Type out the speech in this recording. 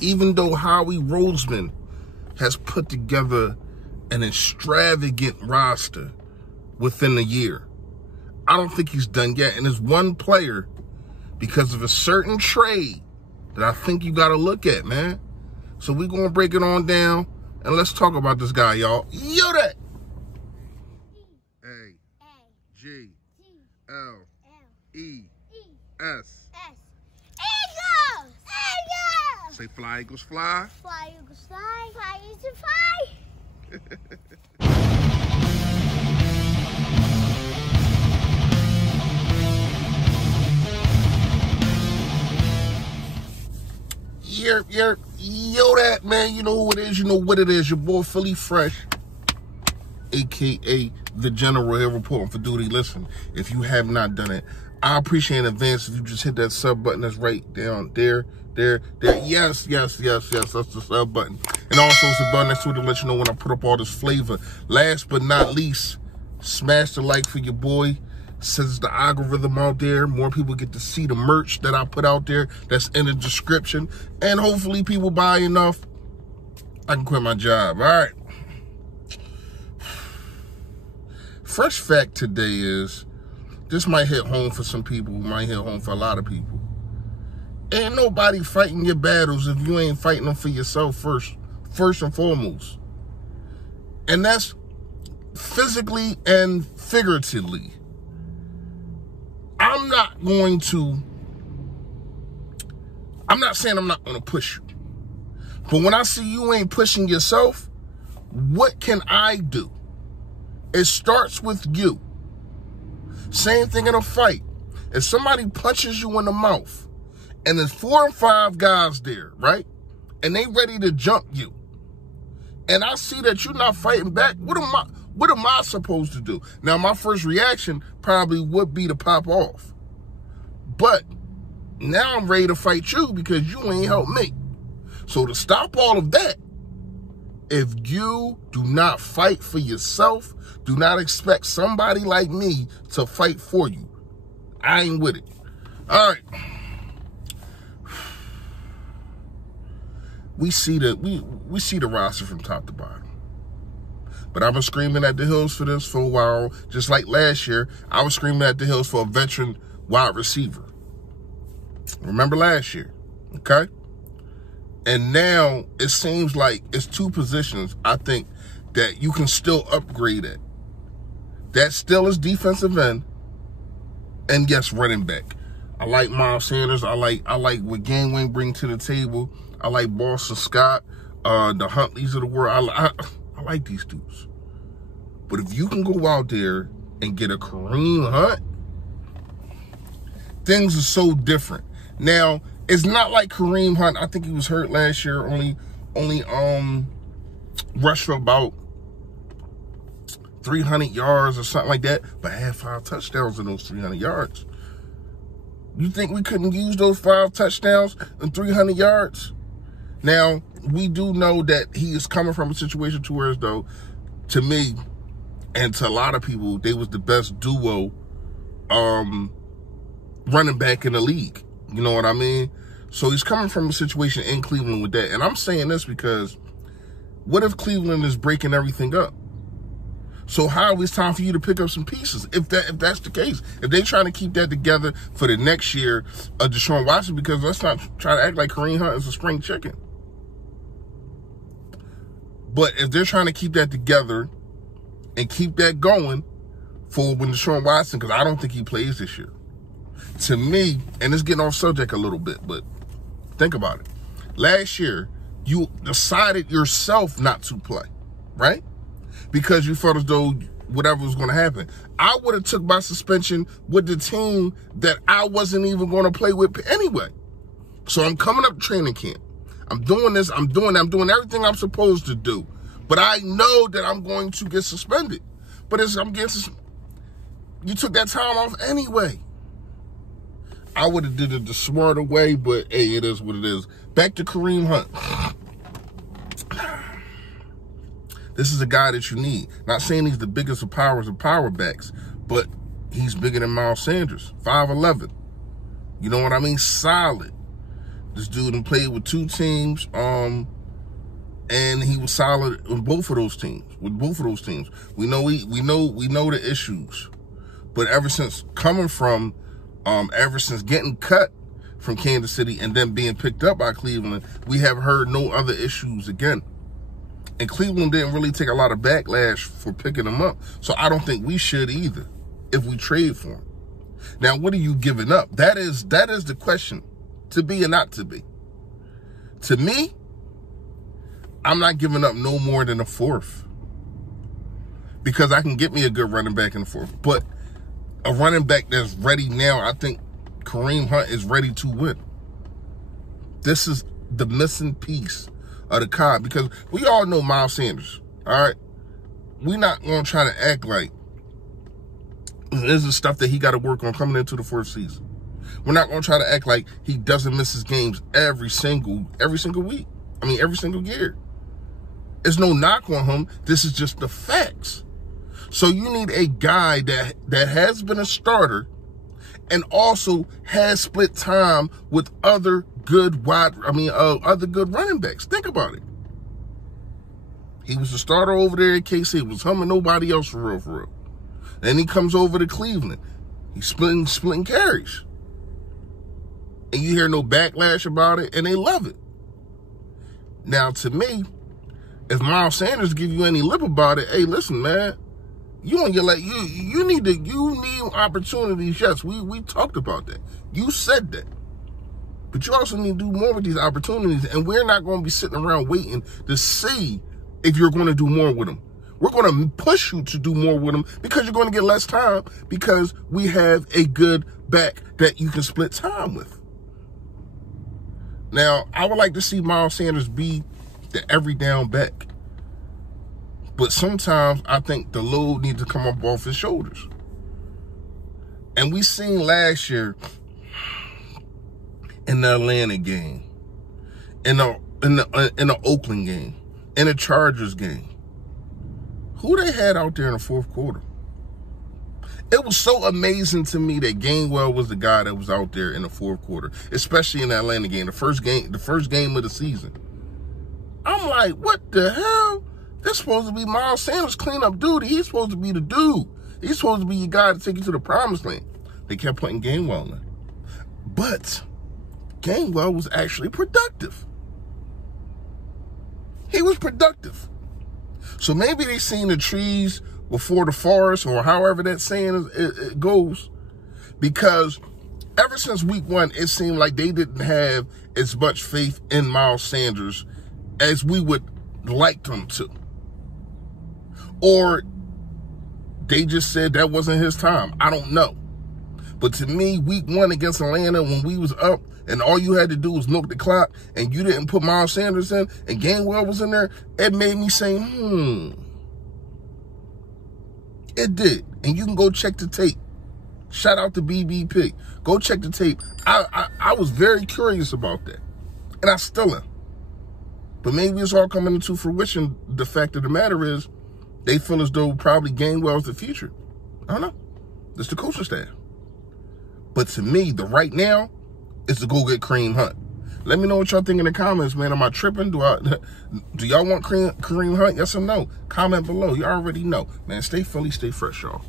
Even though Howie Roseman has put together an extravagant roster within a year, I don't think he's done yet. And there's one player, because of a certain trade, that I think you got to look at, man. So we're going to break it on down, and let's talk about this guy, y'all. Yo, that. A-G-L-E-S. Eagles! Eagles! Say fly, Eagles, fly. Fly, Eagles, fly. Fly, Eagles, fly. Yo, that, man. You know who it is. You know what it is. Your boy, Philly Fresh, a.k.a. The General, here reporting for duty. Listen, if you have not done it, I appreciate in advance if you just hit that sub button that's right down there. Yes, that's the sub button. And also it's a button next to it to let you know when I put up all this flavor. Last but not least, smash the like for your boy. Since the algorithm out there, more people get to see the merch that I put out there that's in the description. And hopefully people buy enough, I can quit my job. All right. Fresh fact today is, this might hit home for some people, might hit home for a lot of people. Ain't nobody fighting your battles if you ain't fighting them for yourself first and foremost. And that's physically and figuratively. I'm not saying I'm not going to push you. But when I see you ain't pushing yourself, what can I do? It starts with you. Same thing in a fight. If somebody punches you in the mouth and there's 4 or 5 guys there, right? And they ready to jump you. And I see that you're not fighting back, what am I supposed to do? Now, my first reaction probably would be to pop off. But now I'm ready to fight you because you ain't helped me. So to stop all of that, if you do not fight for yourself, do not expect somebody like me to fight for you. I ain't with it. All right. We see the roster from top to bottom. But I've been screaming at the hills for this for a while. Just like last year, I was screaming at the hills for a veteran wide receiver. Remember last year, okay? And now it seems like it's 2 positions, I think, that you can still upgrade at. That still is defensive end, and yes, running back. I like Miles Sanders. I like what Gangway bring to the table. I like Boston Scott, the Huntleys of the world. I like these dudes. But if you can go out there and get a Kareem Hunt, things are so different. Now, it's not like Kareem Hunt. I think he was hurt last year. Only rushed for about 300 yards or something like that, but had 5 touchdowns in those 300 yards. You think we couldn't use those 5 touchdowns and 300 yards? Now, we do know that he is coming from a situation to where, though, to me and to a lot of people, they was the best duo running back in the league. You know what I mean? So he's coming from a situation in Cleveland with that. And I'm saying this because what if Cleveland is breaking everything up? So how it's time for you to pick up some pieces, if that's the case. If they're trying to keep that together for the next year of Deshaun Watson, because let's not try to act like Kareem Hunt is a spring chicken. But if they're trying to keep that together and keep that going for when Deshaun Watson, because I don't think he plays this year. To me, and it's getting off subject a little bit, but think about it. Last year, you decided yourself not to play, right? Because you felt as though whatever was going to happen. I would have took my suspension with the team that I wasn't even going to play with anyway. So I'm coming up training camp. I'm doing this. I'm doing everything I'm supposed to do. But I know that I'm going to get suspended. But you took that time off anyway. I would have did it the smarter way, but hey, it is what it is. Back to Kareem Hunt. This is a guy that you need. Not saying he's the biggest of power backs, but he's bigger than Miles Sanders, 5'11". You know what I mean? Solid. This dude done played with 2 teams, and he was solid with both of those teams. We know the issues, but ever since getting cut from Kansas City and then being picked up by Cleveland, we have heard no other issues again. And Cleveland didn't really take a lot of backlash for picking him up, so I don't think we should either if we trade for him. Now, what are you giving up? That is the question, to be or not to be. To me, I'm not giving up no more than a 4th, because I can get me a good running back in the 4th. But a running back that's ready now, I think Kareem Hunt is ready to win. This is the missing piece of the card, because we all know Miles Sanders, all right? We're not going to try to act like this is stuff that he got to work on coming into the 4th season. We're not going to try to act like he doesn't miss his games every single week. I mean, every single year. There's no knock on him. This is just the facts. So you need a guy that has been a starter and also has split time with other good running backs. Think about it. He was the starter over there at KC. It was him and nobody else for real. Then he comes over to Cleveland. He's splitting carries. And you hear no backlash about it, and they love it. Now, to me, if Miles Sanders give you any lip about it, hey, listen, man, you need opportunities. Yes, we talked about that. You said that. But you also need to do more with these opportunities, and we're not going to be sitting around waiting to see if you're going to do more with them. We're going to push you to do more with them, because you're going to get less time, because we have a good back that you can split time with. Now, I would like to see Miles Sanders be the every down back. But sometimes I think the load needs to come up off his shoulders. And we seen last year in the Atlanta game, in the Oakland game, in the Chargers game, who they had out there in the 4th quarter. It was so amazing to me that Gainwell was the guy that was out there in the 4th quarter, especially in the Atlanta game, the first game of the season. I'm like, what the hell? That's supposed to be Miles Sanders' cleanup duty. He's supposed to be the dude. He's supposed to be your guy to take you to the promised land. They kept putting Gainwell in. But Gainwell was actually productive. He was productive. So maybe they seen the trees before the forest, or however that saying it goes, because ever since week 1, it seemed like they didn't have as much faith in Miles Sanders as we would like them to. Or they just said that wasn't his time. I don't know. But to me, week 1 against Atlanta, when we was up and all you had to do was milk the clock and you didn't put Miles Sanders in and Gainwell was in there, it made me say, It did. And you can go check the tape. Shout out to BBP. Go check the tape. I was very curious about that. And I still am. But maybe it's all coming into fruition. The fact of the matter is, they feel as though probably Gainwell's the future. I don't know. It's the coaching staff. But to me, the right now is to go get Kareem Hunt. Let me know what y'all think in the comments, man. Am I tripping? Do y'all want Kareem Hunt? Yes or no? Comment below. You already know. Man, stay Philly, stay fresh, y'all.